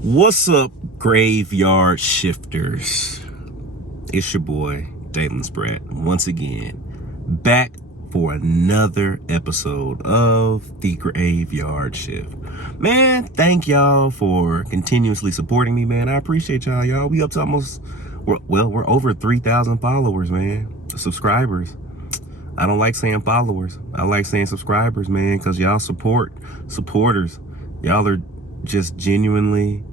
What's up, graveyard shifters? It's your boy, Dalen Spratt, once again, back for another episode of the Graveyard Shift. Man, thank y'all for continuously supporting me, man. I appreciate y'all. We up to almost, we're over 3,000 followers, man. Subscribers. I don't like saying followers. I like saying subscribers, man, because y'all supporters. Y'all are just genuinely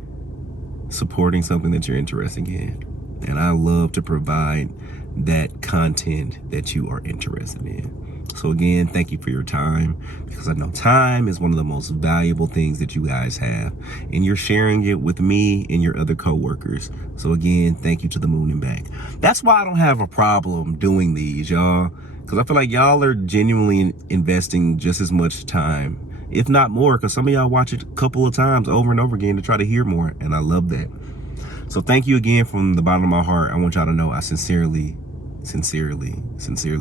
supporting something that you're interested in. And I love to provide that content that you are interested in. So again, thank you for your time, because I know time is one of the most valuable things that you guys have, and you're sharing it with me and your other coworkers. So again, thank you to the moon and back. That's why I don't have a problem doing these, y'all, because I feel like y'all are genuinely investing just as much time, if not more, because some of y'all watch it a couple of times over and over again to try to hear more, and I love that. So thank you again from the bottom of my heart. I want y'all to know I sincerely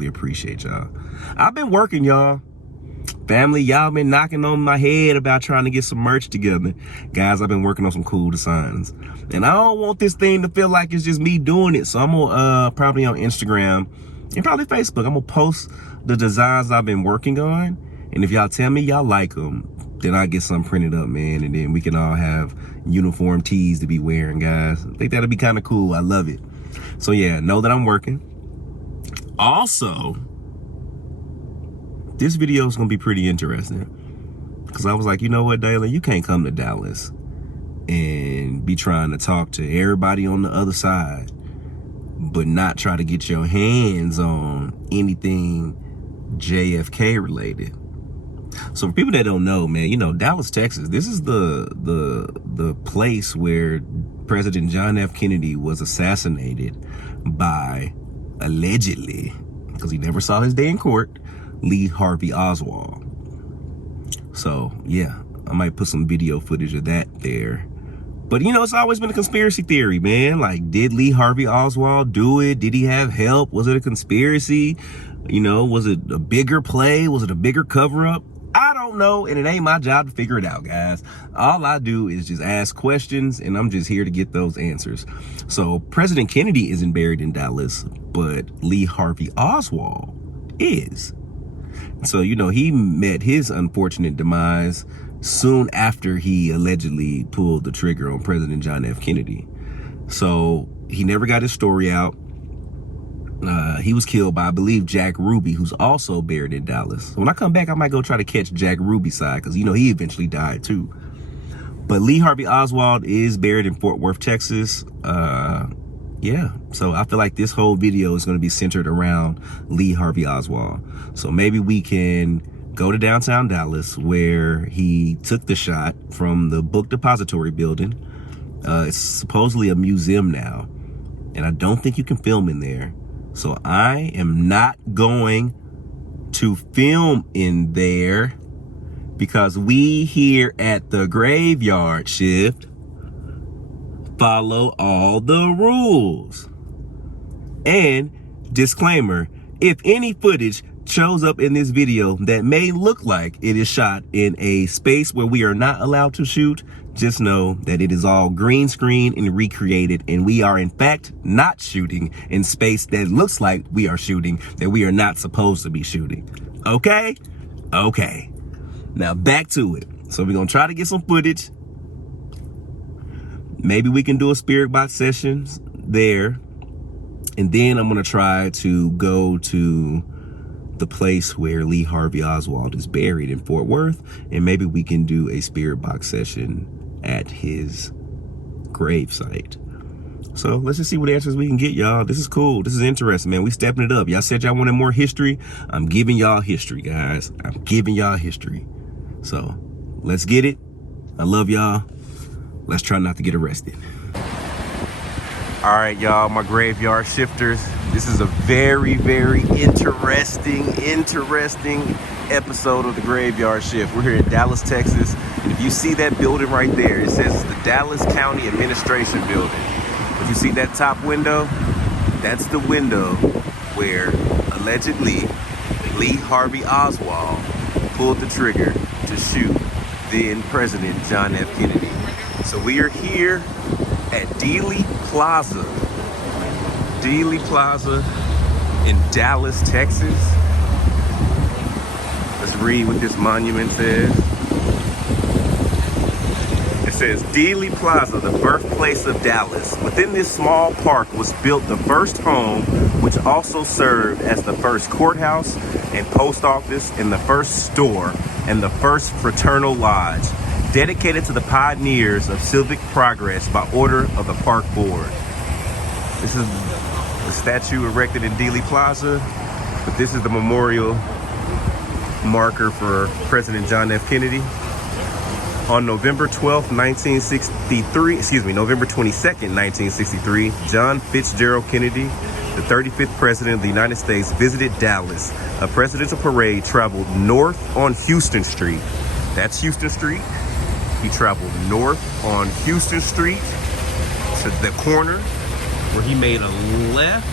appreciate y'all. I've been working, y'all. Family, y'all been knocking on my head about trying to get some merch together. Guys, I've been working on some cool designs. And I don't want this thing to feel like it's just me doing it. So I'm gonna probably on Instagram and probably Facebook, I'm gonna post the designs I've been working on. And if y'all tell me y'all like them, then I'll get some printed up, man. And then we can all have uniform tees to be wearing, guys. I think that'll be kind of cool. I love it. So yeah, know that I'm working. Also, this video is gonna be pretty interesting, because I was like, you know what, Dalen, you can't come to Dallas and be trying to talk to everybody on the other side, but not try to get your hands on anything JFK related. So for people that don't know, man, you know, Dallas, Texas, this is the place where President John F. Kennedy was assassinated by, allegedly, because he never saw his day in court, Lee Harvey Oswald. So yeah, I might put some video footage of that there. But you know, it's always been a conspiracy theory, man. Like, did Lee Harvey Oswald do it? Did he have help? Was it a conspiracy? You know, was it a bigger play? Was it a bigger cover-up? I don't know, and it ain't my job to figure it out, guys. All I do is just ask questions, and I'm just here to get those answers. So President Kennedy isn't buried in Dallas, but Lee Harvey Oswald is. So, you know, he met his unfortunate demise soon after he allegedly pulled the trigger on President John F. Kennedy. So he never got his story out. He was killed by, I believe, Jack Ruby, who's also buried in Dallas. So when I come back, I might go try to catch Jack Ruby's side, because, you know, he eventually died too. But Lee Harvey Oswald is buried in Fort Worth, Texas. Yeah, so I feel like this whole video is going to be centered around Lee Harvey Oswald. So maybe we can go to downtown Dallas, where he took the shot from the book Depository building. It's supposedly a museum now, and I don't think you can film in there. So I am not going to film in there, because we here at the Graveyard Shift follow all the rules. And disclaimer, if any footage shows up in this video that may look like it is shot in a space where we are not allowed to shoot, just know that it is all green screen and recreated, and we are in fact not shooting in space that looks like we are shooting, that we are not supposed to be shooting. Okay? Okay. Now back to it. So we're gonna try to get some footage. Maybe we can do a spirit box session there. And then I'm gonna try to go to the place where Lee Harvey Oswald is buried in Fort Worth, and maybe we can do a spirit box session at his gravesite. So let's just see what answers we can get, y'all. This is cool. This is interesting, man. We stepping it up. Y'all said y'all wanted more history. I'm giving y'all history, guys. I'm giving y'all history. So let's get it. I love y'all. Let's try not to get arrested. All right, y'all, my graveyard shifters. This is a very, very interesting episode of the Graveyard Shift. We're here in Dallas, Texas. And if you see that building right there, it says it's the Dallas County Administration Building. If you see that top window, that's the window where allegedly Lee Harvey Oswald pulled the trigger to shoot then President John F. Kennedy. So we are here at Dealey Plaza. Dealey Plaza in Dallas, Texas. Let's read what this monument says. It says, Dealey Plaza, the birthplace of Dallas. Within this small park was built the first home, which also served as the first courthouse and post office, and the first store, and the first fraternal lodge, dedicated to the pioneers of civic progress by order of the park board. This is the statue erected in Dealey Plaza, but this is the memorial marker for President John F. Kennedy. On November 12th, 1963, November 22nd, 1963, John Fitzgerald Kennedy, the 35th President of the United States, visited Dallas. A presidential parade traveled north on Houston Street. That's Houston Street. He traveled north on Houston Street to the corner where he made a left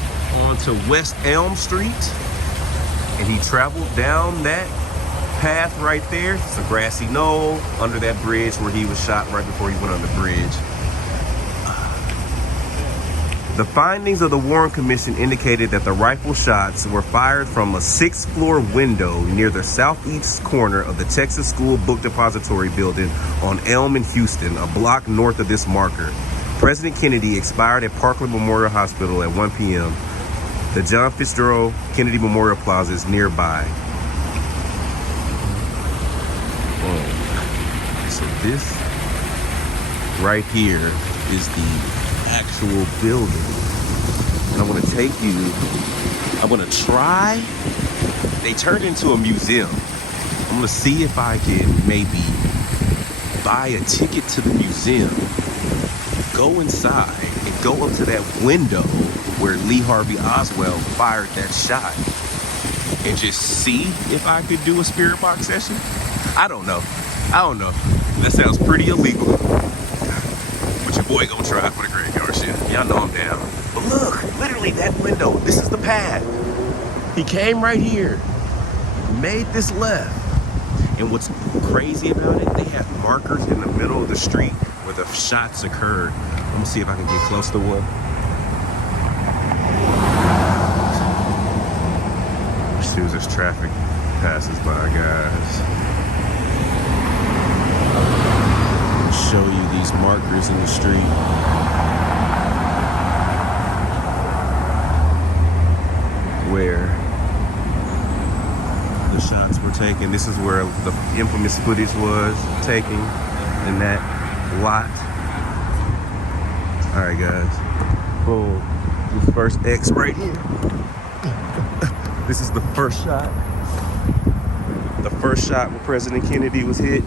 onto West Elm Street. And he traveled down that path right there. It's a Grassy Knoll under that bridge where he was shot right before he went on the bridge. The findings of the Warren Commission indicated that the rifle shots were fired from a 6th floor window near the southeast corner of the Texas School Book Depository building on Elm in Houston, a block north of this marker. President Kennedy expired at Parkland Memorial Hospital at 1 p.m. The John Fitzgerald Kennedy Memorial Plaza is nearby. So this right here is the actual building. And I want to take you, I want to try, they turned into a museum. I'm going to see if I can maybe buy a ticket to the museum, go inside and go up to that window where Lee Harvey Oswald fired that shot and just see if I could do a spirit box session. I don't know. That sounds pretty illegal. But your boy gonna try for the graveyard shit. Y'all know I'm down. But look, literally that window, this is the path. He came right here, made this left. And what's crazy about it, they have markers in the middle of the street where the shots occurred. I'm gonna see if I can get close to one. As soon as this traffic passes by, guys. Show you these markers in the street. Where the shots were taken. This is where the infamous footage was taken in that lot. All right, guys. Boom. This first X right here. This is the first shot. The first shot where President Kennedy was hit.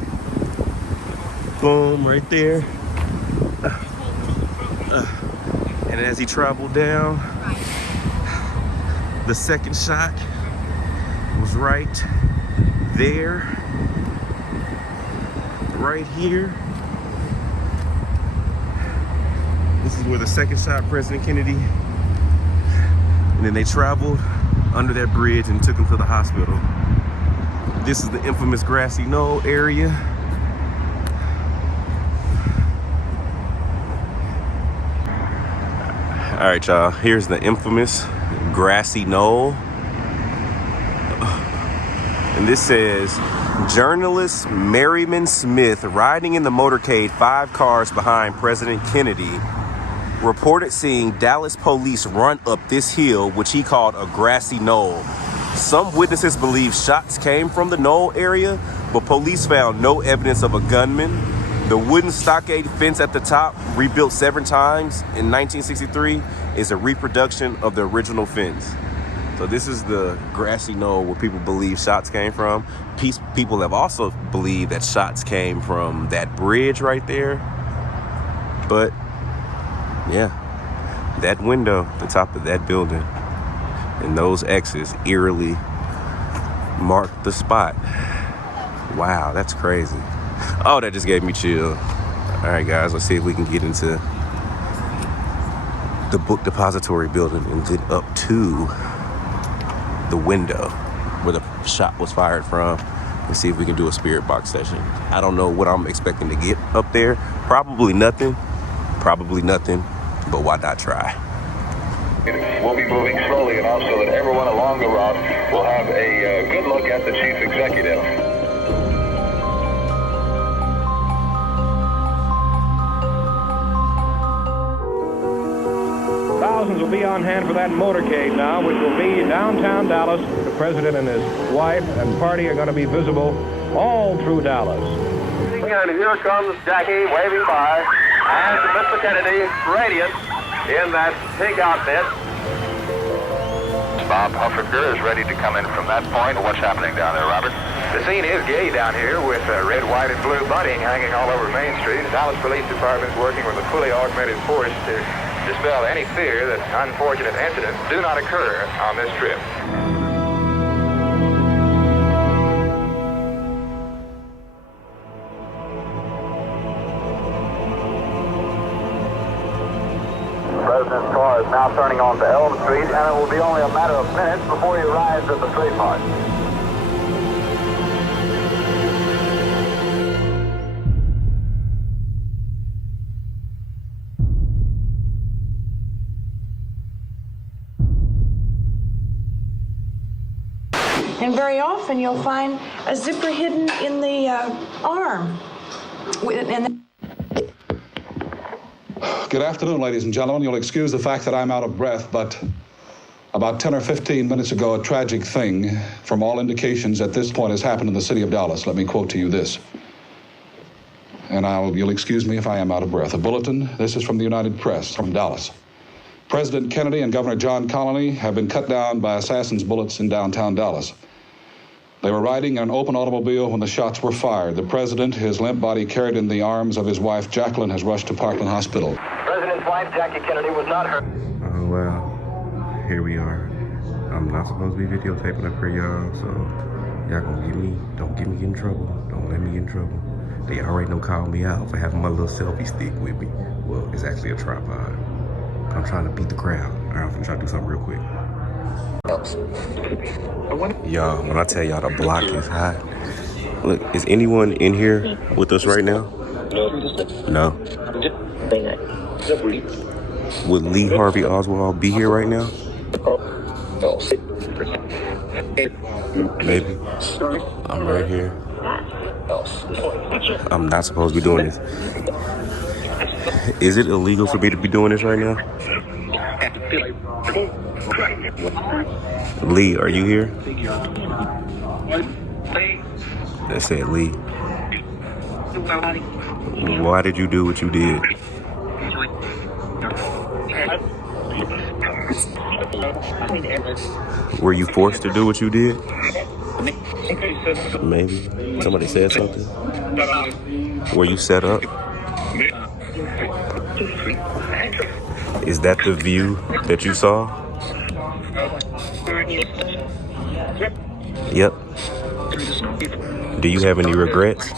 Boom, right there. And as he traveled down, the second shot was right there, right here. This is where the second shot, President Kennedy. And then they traveled under that bridge and took him to the hospital. This is the infamous Grassy Knoll area. All right, y'all, here's the infamous Grassy Knoll. And this says, journalist Merriman Smith, riding in the motorcade 5 cars behind President Kennedy, reported seeing Dallas police run up this hill, which he called a grassy knoll. Some witnesses believe shots came from the knoll area, but police found no evidence of a gunman. The wooden stockade fence at the top, rebuilt 7 times in 1963, is a reproduction of the original fence. So this is the Grassy Knoll where people believe shots came from. People have also believed that shots came from that bridge right there. But yeah, that window, the top of that building, and those X's eerily marked the spot. Wow, that's crazy. Oh, that just gave me chill. All right, guys, let's see if we can get into the book depository building and get up to the window where the shot was fired from. and see if we can do a spirit box session. I don't know what I'm expecting to get up there. Probably nothing, but why not try? We'll be moving slowly enough so that everyone along the route will have a good look at the chief executive. Thousands will be on hand for that motorcade now, which will be downtown Dallas. The president and his wife and party are going to be visible all through Dallas. And here comes Jackie waving by, and Mr. Kennedy radiant in that pink outfit. Bob Huffaker is ready to come in from that point. What's happening down there, Robert? The scene is gay down here with red, white, and blue bunting hanging all over Main Street. The Dallas Police Department is working with a fully augmented force to dispel any fear that unfortunate incidents do not occur on this trip. The president's car is now turning onto Elm Street, and it will be only a matter of minutes before he arrives at the trademark. And very often you'll find a zipper hidden in the arm. Good afternoon, ladies and gentlemen. You'll excuse the fact that I'm out of breath, but about 10 or 15 minutes ago, a tragic thing, from all indications at this point, has happened in the city of Dallas. Let me quote to you this. And you'll excuse me if I am out of breath. A bulletin. This is from the United Press, from Dallas. President Kennedy and Governor John Connally have been cut down by assassins' bullets in downtown Dallas. They were riding in an open automobile when the shots were fired. The president, his limp body carried in the arms of his wife, Jacqueline, has rushed to Parkland Hospital. President's wife, Jackie Kennedy, was not hurt. Oh, well, here we are. I'm not supposed to be videotaping up here, y'all, so y'all don't get me in trouble. Don't let me get in trouble. They already know call me out for having my little selfie stick with me. Well, it's actually a tripod. I'm trying to beat the crowd. All right, I'm gonna try to do something real quick. Y'all, when I tell y'all the block is hot. Look, is anyone in here with us right now? No. Would Lee Harvey Oswald be here right now? Maybe. I'm right here. I'm not supposed to be doing this. Is it illegal for me to be doing this right now? Lee, are you here? That said Lee. Why did you do what you did? Were you forced to do what you did? Maybe. Somebody said something? Were you set up? Is that the view that you saw? Yep. Do you have any regrets?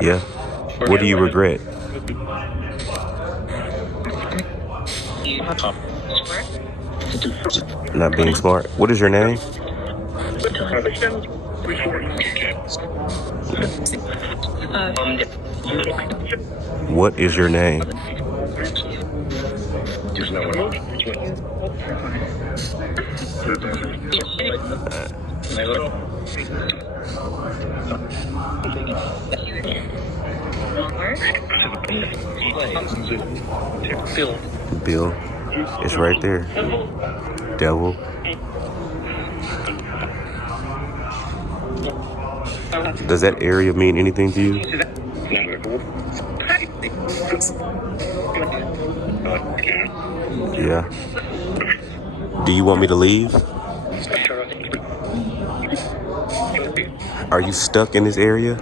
Yeah. What do you regret? Not being smart. What is your name? What is your name? Bill. It's right there. Devil. Does that area mean anything to you? Yeah. Do you want me to leave? Are you stuck in this area?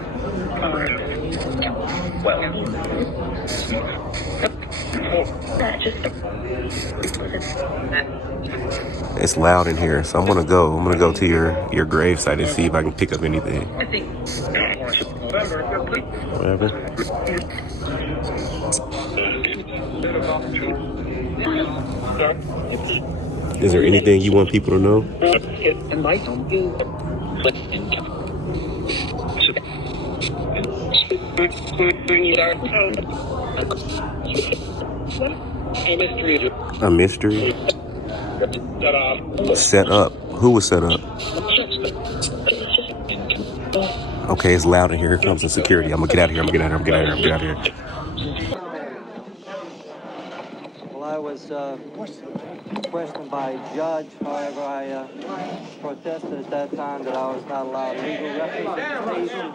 It's loud in here, so I'm gonna go. I'm gonna go to your gravesite and see if I can pick up anything. Whatever. Is there anything you want people to know? A mystery? Set up. Who was set up? Okay, it's loud in here. Here comes the security. I'm gonna get out of here. I'm gonna get out of here. Well, I was questioned by a judge. However, I protested at that time that I was not allowed legal representation.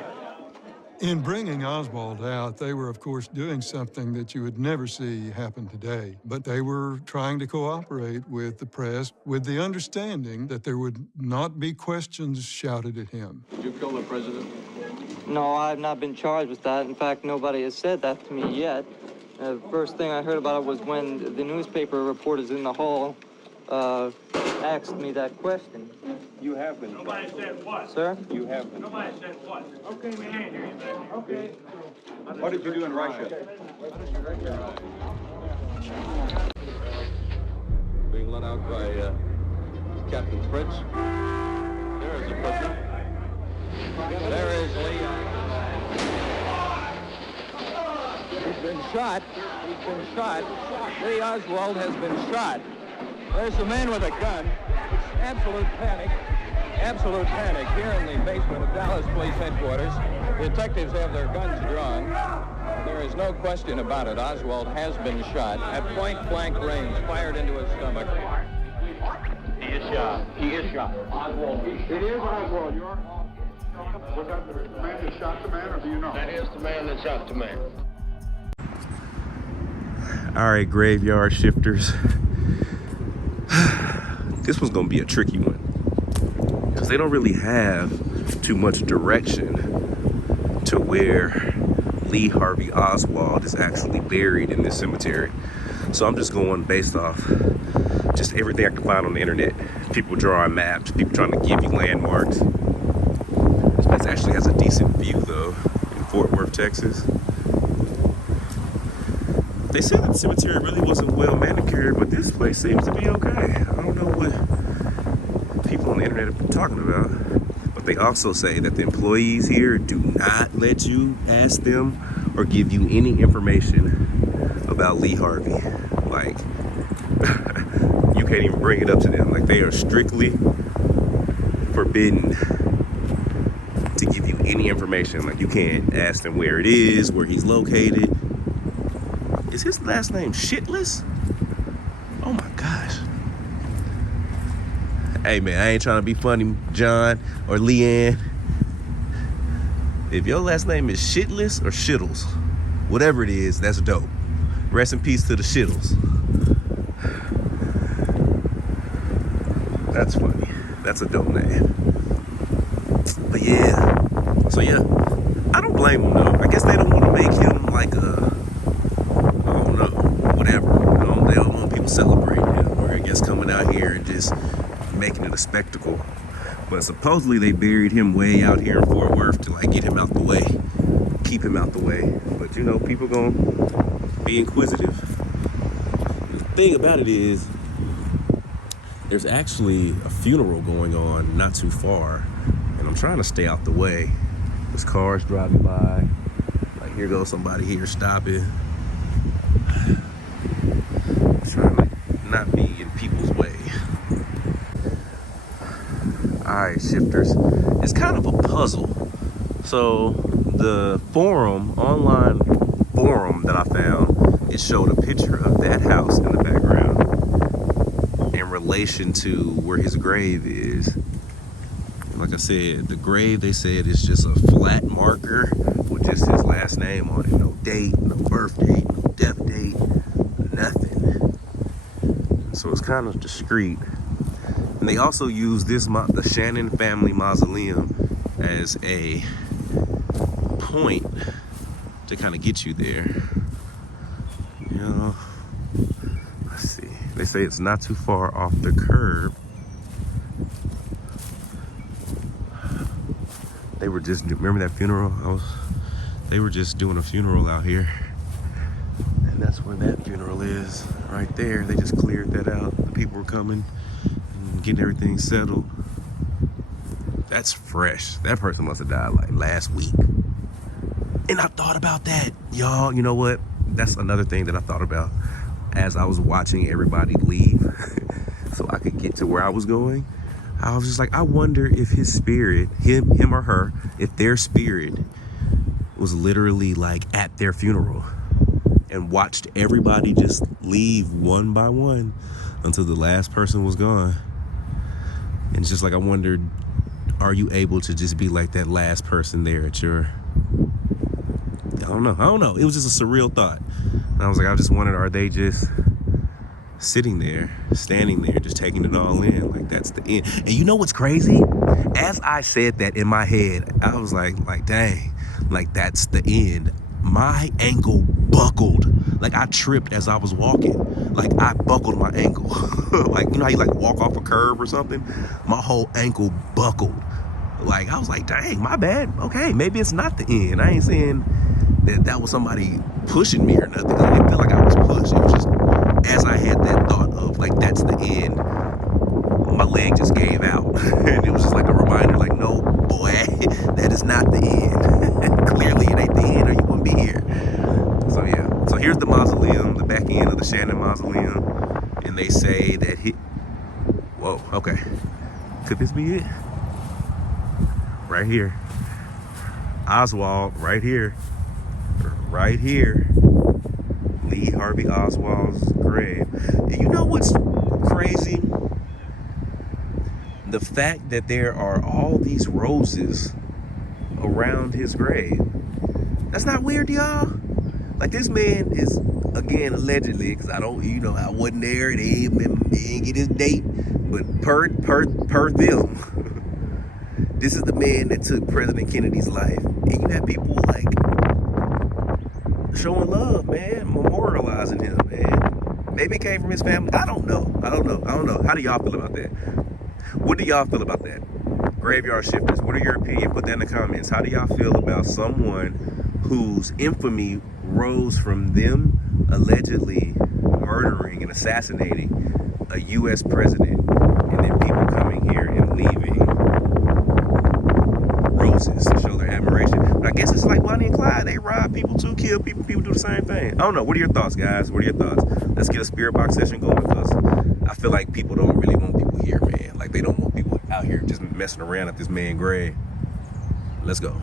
In bringing Oswald out, they were, of course, doing something that you would never see happen today. But they were trying to cooperate with the press with the understanding that there would not be questions shouted at him. Did you kill the president? No, I've not been charged with that. In fact, nobody has said that to me yet. The first thing I heard about it was when the newspaper reporters in the hall asked me that question. You have been. Nobody said what? Sir? You have been. Nobody said what? Okay, we can't hear you. Okay. What did you do in Russia? Being let out by Captain Fritz. There is the prisoner. There is Lee. He's been shot. He's been shot. Lee Oswald has been shot. There's a man with a gun. It's absolute panic here in the basement of Dallas Police Headquarters. The detectives have their guns drawn. There is no question about it. Oswald has been shot at point-blank range, fired into his stomach. He is shot. He is shot. Oswald. It is Oswald. Was that the man that shot the man, or do you know? That is the man that shot the man. All right, graveyard shifters. This one's gonna be a tricky one because they don't really have too much direction to where Lee Harvey Oswald is actually buried in this cemetery. So I'm just going based off just everything I can find on the internet. People drawing maps, people trying to give you landmarks. This place actually has a decent view though in Fort Worth, Texas. They said that the cemetery really wasn't well manicured, but this place seems to be okay. I don't know what people on the internet have been talking about, but they also say that the employees here do not let you ask them or give you any information about Lee Harvey. Like, you can't even bring it up to them. Like, they are strictly forbidden to give you any information. Like, you can't ask them where it is, where he's located. Is his last name Shitless? Oh my gosh. Hey man, I ain't trying to be funny, John or Leanne. If your last name is Shitless or Shittles, whatever it is, that's dope. Rest in peace to the Shittles. That's funny. That's a dope name. But yeah. So yeah, I don't blame them though. I guess they don't want to make him like a, whatever, you know, they don't want people celebrating him or I guess coming out here and just making it a spectacle. But supposedly they buried him way out here in Fort Worth to like get him out the way, keep him out the way. But you know, people gonna be inquisitive. The thing about it is, there's actually a funeral going on not too far, and I'm trying to stay out the way. There's cars driving by. Like here goes somebody here stopping. Trying to not be in people's way. Alright, shifters. It's kind of a puzzle. So the online forum that I found, it showed a picture of that house in the background in relation to where his grave is. Like I said, the grave, they said, is just a flat marker with just his last name on it. No date, no birth date, no death date, nothing. So it's kind of discreet. And they also use the Shannon family mausoleum as a point to kind of get you there. You know, let's see. They say it's not too far off the curb. They were just, remember that funeral? They were just doing a funeral out here. And that's where that funeral is, right there. They just cleared that out. The people were coming and getting everything settled. That's fresh. That person must have died like last week. And I thought about that, y'all. You know what? That's another thing that I thought about as I was watching everybody leave so I could get to where I was going. I was just like, I wonder if his spirit, him or her, if their spirit was literally like at their funeral and watched everybody just leave one by one until the last person was gone. And it's just like, I wondered, are you able to just be like that last person there at your... I don't know. It was just a surreal thought. And I was like, I just wondered, are they just sitting there, standing there, just taking it all in? Like, that's the end. And you know what's crazy? As I said that in my head, I was like, dang, like, that's the end. My ankle buckled. Like, I tripped as I was walking. Like, I buckled my ankle. Like, you know how you, like, walk off a curb or something? My whole ankle buckled. Like, I was like, dang, my bad. Okay, maybe it's not the end. I ain't saying that was somebody pushing me or nothing. I didn't feel like I was pushed. It was just, as I had that thought of, like, that's the end, my leg just gave out. And it was just like a reminder, like, no, boy, that is not the end. Clearly, it ain't the end or you wouldn't be here. So, yeah. So, here's the mausoleum, the back end of the Shannon Mausoleum. And they say that whoa, okay. Could this be it? Right here. Oswald, right here. Right here. Lee Harvey Oswald's grave. And you know what's crazy? The fact that there are all these roses around his grave. That's not weird, y'all? Like, this man is, again, allegedly, because I wasn't there, they didn't get his date, but per them, this is the man that took President Kennedy's life. And you have people, like, showing love, man, memorializing him, man. Maybe it came from his family. I don't know. How do y'all feel about that? What do y'all feel about that? Graveyard shifters, what are your opinions? Put that in the comments. How do y'all feel about someone whose infamy rose from them allegedly murdering and assassinating a U.S. president, and then people coming here and leaving roses to show their admiration? But I guess it's like Bonnie and Clyde. They rob people too, kill people. People do the same thing. I don't know. What are your thoughts, guys? What are your thoughts? Let's get a spirit box session going, because I feel like people don't really want people here, man. Like, they don't want people out here just messing around at this man's grave. Let's go.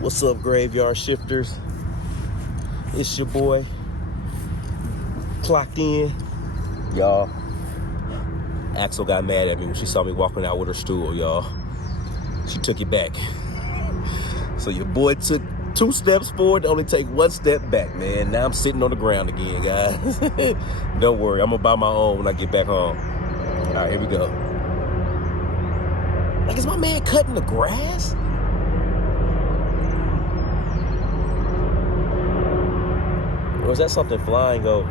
What's up, graveyard shifters? It's your boy. Clocked in. Y'all, Axel got mad at me when she saw me walking out with her stool, y'all. She took it back. So your boy took 2 steps forward to only take 1 step back, man. Now I'm sitting on the ground again, guys. Don't worry, I'm gonna buy my own when I get back home. All right, here we go. Like, is my man cutting the grass? Or is that something flying over?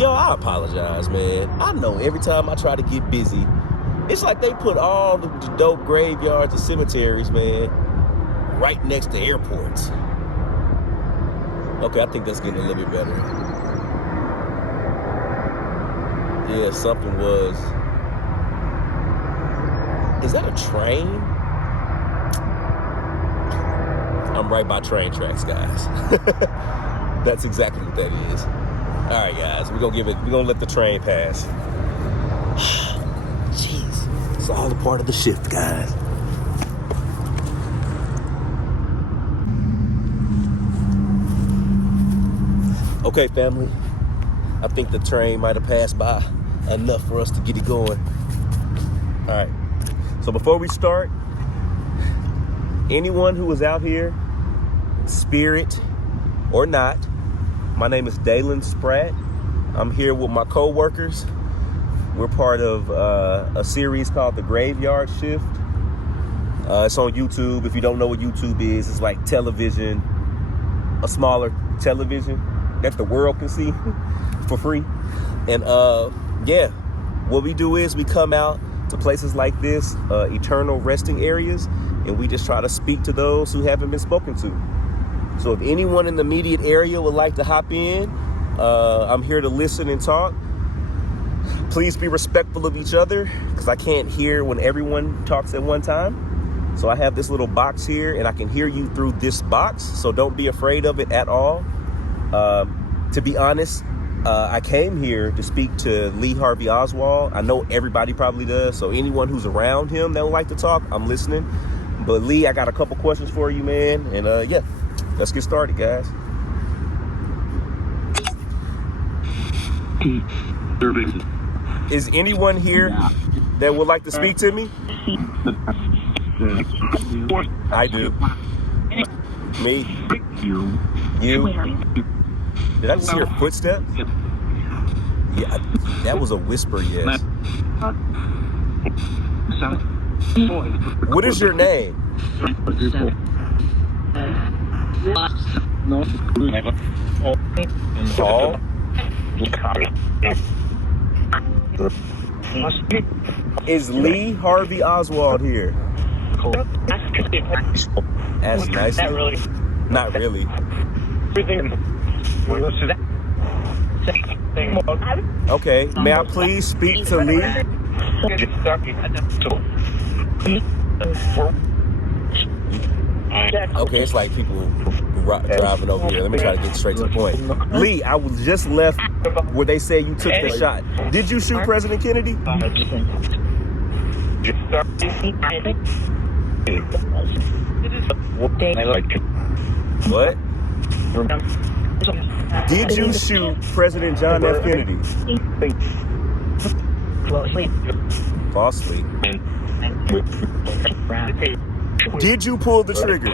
Yo, I apologize, man. I know every time I try to get busy, it's like they put all the dope graveyards and cemeteries, man, right next to airports. Okay, I think that's getting a little bit better. Yeah, something was... Is that a train? I'm right by train tracks, guys. That's exactly what that is. All right, guys, we're gonna let the train pass. Jeez, it's all a part of the shift, guys. Okay, family, I think the train might have passed by enough for us to get it going. All right, so before we start, anyone who is out here, spirit or not, my name is Dalen Spratt. I'm here with my co-workers. We're part of a series called The Graveyard Shift. It's on YouTube. If you don't know what YouTube is, it's like television, a smaller television that the world can see for free. And yeah, what we do is we come out to places like this, eternal resting areas, and we just try to speak to those who haven't been spoken to. So if anyone in the immediate area would like to hop in, I'm here to listen and talk. Please be respectful of each other because I can't hear when everyone talks at one time. So I have this little box here and I can hear you through this box. So don't be afraid of it at all. To be honest, I came here to speak to Lee Harvey Oswald. I know everybody probably does. So anyone who's around him that would like to talk, I'm listening. But Lee, I got a couple questions for you, man. And yeah, let's get started, guys. Is anyone here that would like to speak to me? I do. Me? You? Did I just hear footsteps? Yeah, that was a whisper, yes. What is your name? Paul? Is Lee Harvey Oswald here? That's nice. Not really. Okay, may I please speak to Lee? Okay, it's like people driving over here. Let me try to get straight to the point. Lee, I was just left where they say you took the shot. Did you shoot President Kennedy? What? Did you shoot President John F. Kennedy? Falsely. Did you pull the trigger?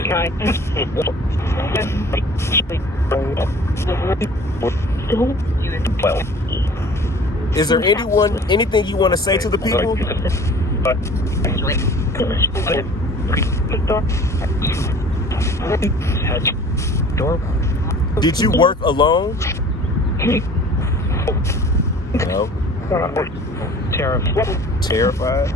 Is there anything you want to say to the people? Did you work alone? No. Terrified?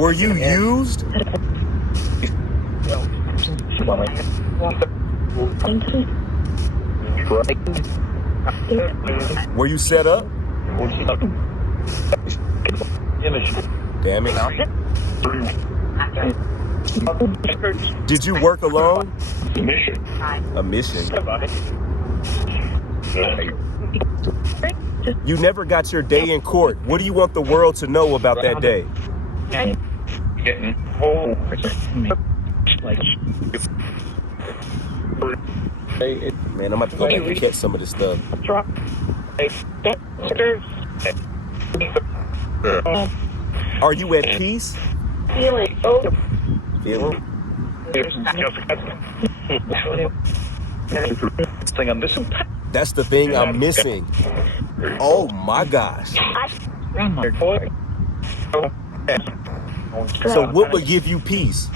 Were you used? Were you set up? Damn it. Did you work alone? A mission. You never got your day in court. What do you want the world to know about that day? Man, I'm about to go back and catch some of this stuff. Are you at peace? Feeling. That's the thing I'm missing. Oh my gosh. So what would give you peace?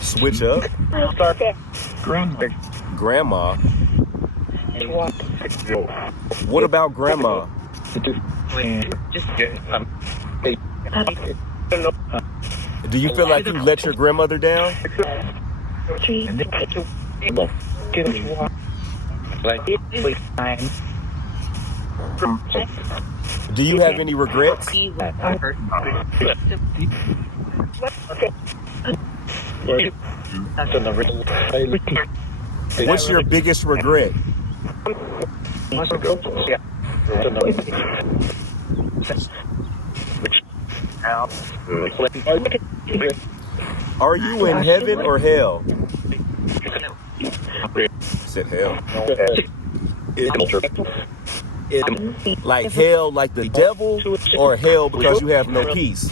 Switch up? Grandma? What about grandma? Do you feel like you let your grandmother down? Do you have any regrets? What's your biggest regret? Are you in heaven or hell? Said hell. Like hell like the devil, or hell because you have no peace?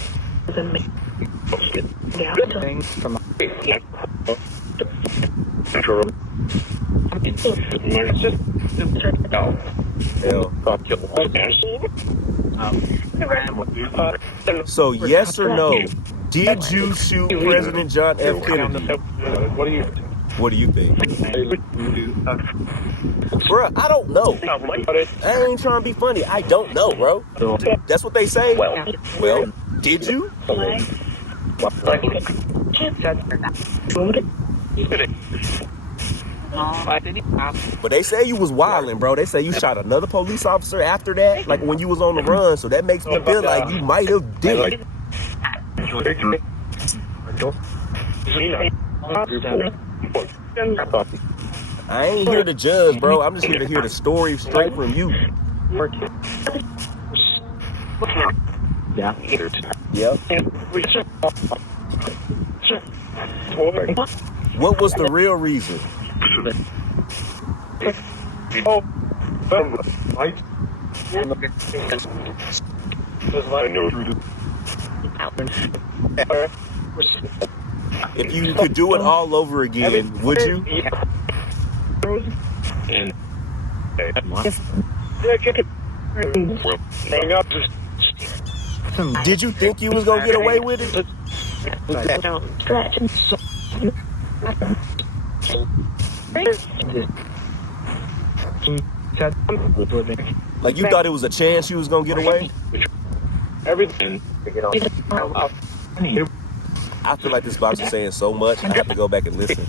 So yes or no, did you shoot President John F. Kennedy? What do you think? Bruh, I don't know. I ain't trying to be funny. I don't know, bro. That's what they say? Well, Did you? But they say you was wilding, bro. They say you shot another police officer after that, like when you was on the run. So that makes me feel like you might have did it. I ain't here to judge, bro. I'm just here to hear the story straight from you. Yep. What was the real reason? If you could do it all over again, would you? Did you think you was gonna get away with it? Like you thought it was a chance you was gonna get away? I feel like this box is saying so much, I have to go back and listen.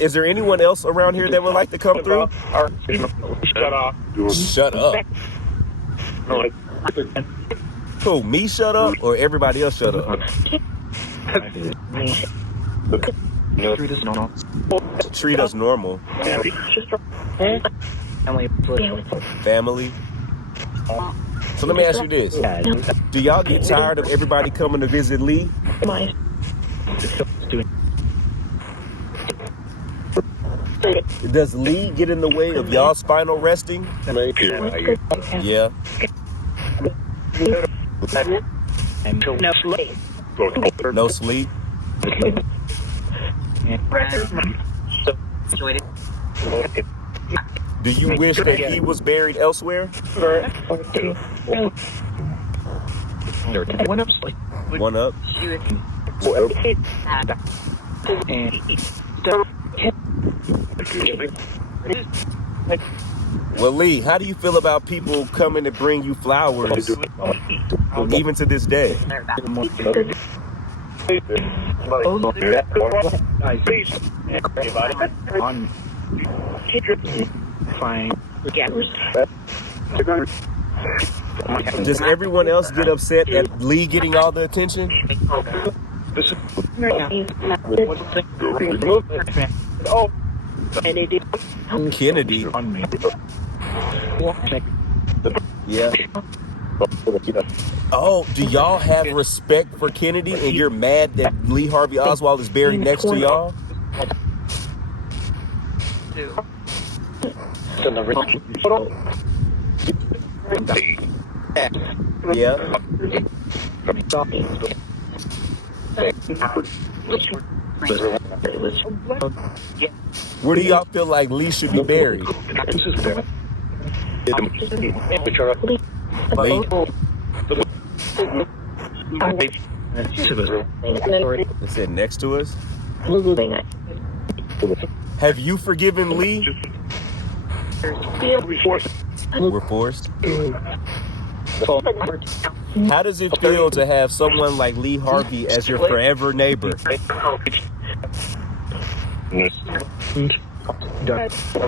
Is there anyone else around here that would like to come through? Shut up. Who, me shut up or everybody else shut up? Treat us normal. Family. So let me ask you this. Do y'all get tired of everybody coming to visit Lee? Does Lee get in the way of y'all's final resting? Yeah. No sleep. Do you wish that he was buried elsewhere? One up. Well, Lee, how do you feel about people coming to bring you flowers, even to this day? Does everyone else get upset at Lee getting all the attention? Kennedy. Yeah. Oh, do y'all have respect for Kennedy and you're mad that Lee Harvey Oswald is buried next to y'all? Yeah. Where do y'all feel like Lee should be buried? Lee? They said next to us? Have you forgiven Lee? We're forced. How does it feel to have someone like Lee Harvey as your forever neighbor?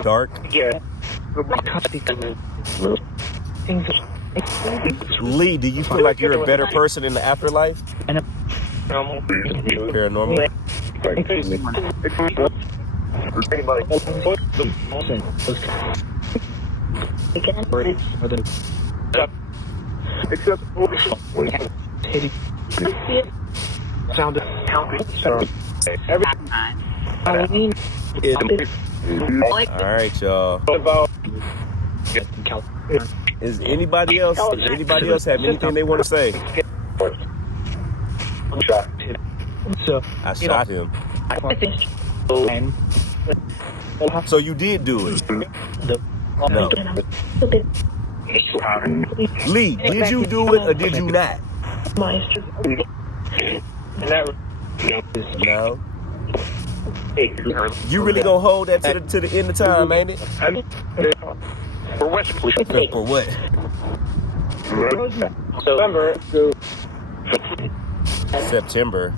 Dark. Lee, do you feel like you're a better person in the afterlife? Paranormal. All right, y'all. Does anybody else have anything they want to say? I shot him. So you did do it? No. Lee, did you do it or did you not? No. You really gonna hold that to the end of time, ain't it? For what? September.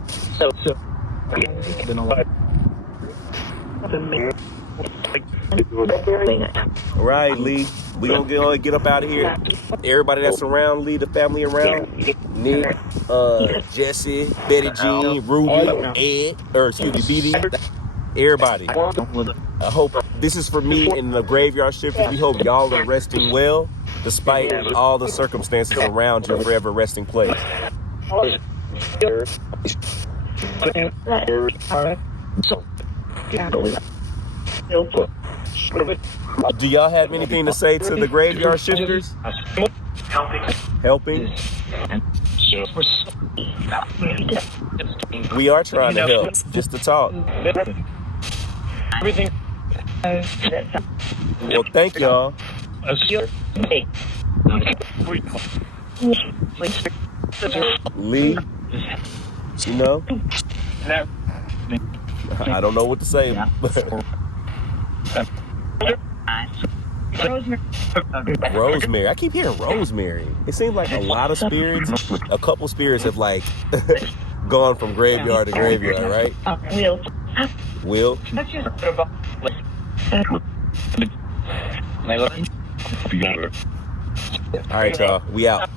All right, Lee. We gonna get up out of here. Everybody that's around, Lee, the family around, Nick, Jesse, Betty Jean, Ruby, BD, everybody. I hope this is for me and the graveyard shifters. We hope y'all are resting well, despite all the circumstances around your forever resting place. Do y'all have anything to say to the graveyard shifters? Helping? We are trying to help, just to talk. Well, thank y'all. Lee, you know, I don't know what to say. Rosemary. I keep hearing Rosemary. It seems like a lot of spirits, a couple spirits have like gone from graveyard to graveyard, right? Will? All right, y'all. We out.